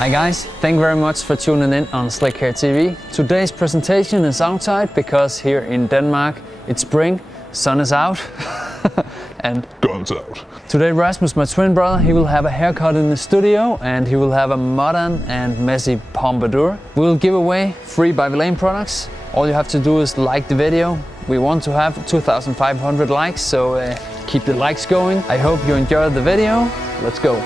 Hi guys, thank you very much for tuning in on Slikhaar TV. Today's presentation is outside because here in Denmark it's spring, sun is out and guns out. Today Rasmus, my twin brother, he will have a haircut in the studio and he will have a modern and messy pompadour. We will give away free By Vilain products. All you have to do is like the video. We want to have 2,500 likes, so keep the likes going. I hope you enjoyed the video. Let's go.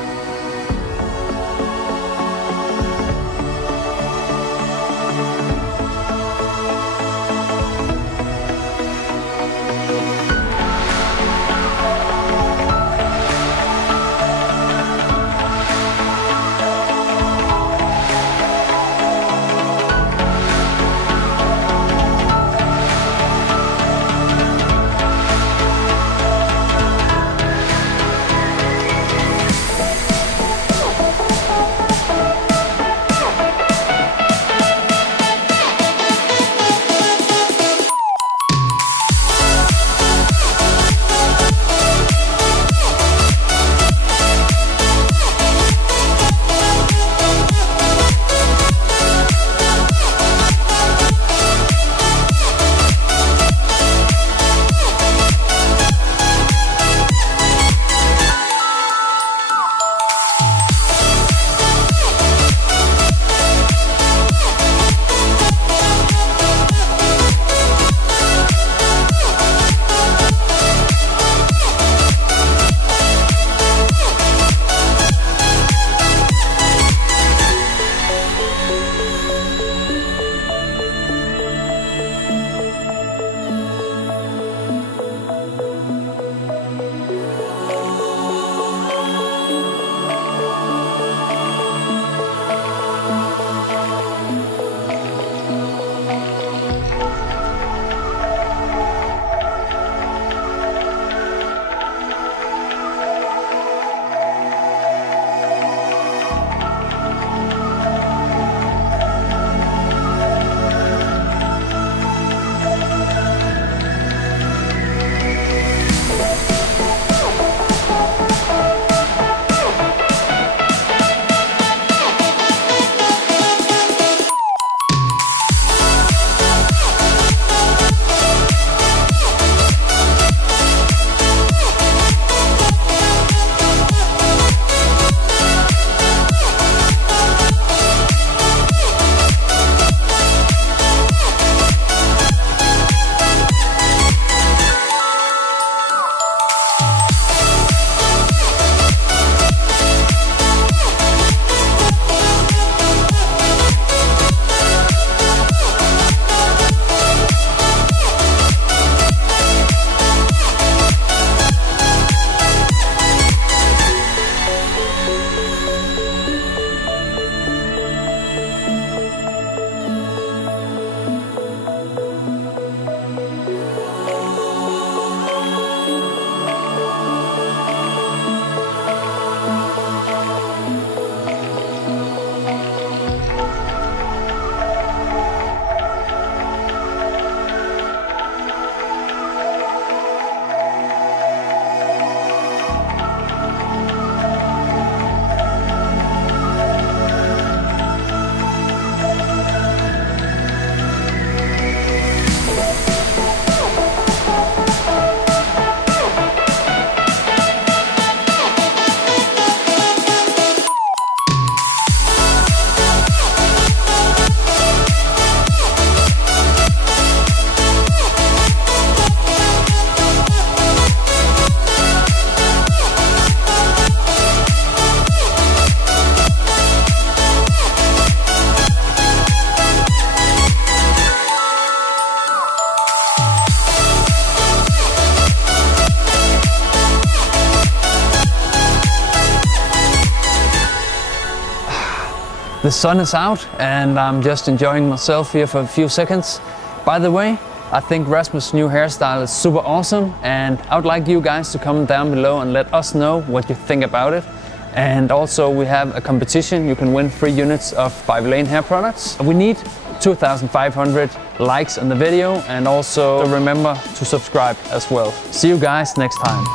The sun is out and I'm just enjoying myself here for a few seconds. By the way, I think Rasmus' new hairstyle is super awesome and I would like you guys to comment down below and let us know what you think about it. And also we have a competition. You can win 3 units of By Vilain hair products. We need 2,500 likes on the video and also remember to subscribe as well. See you guys next time.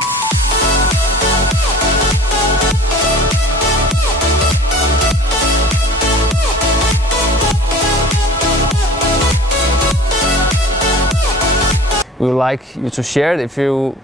we would like you to share it if you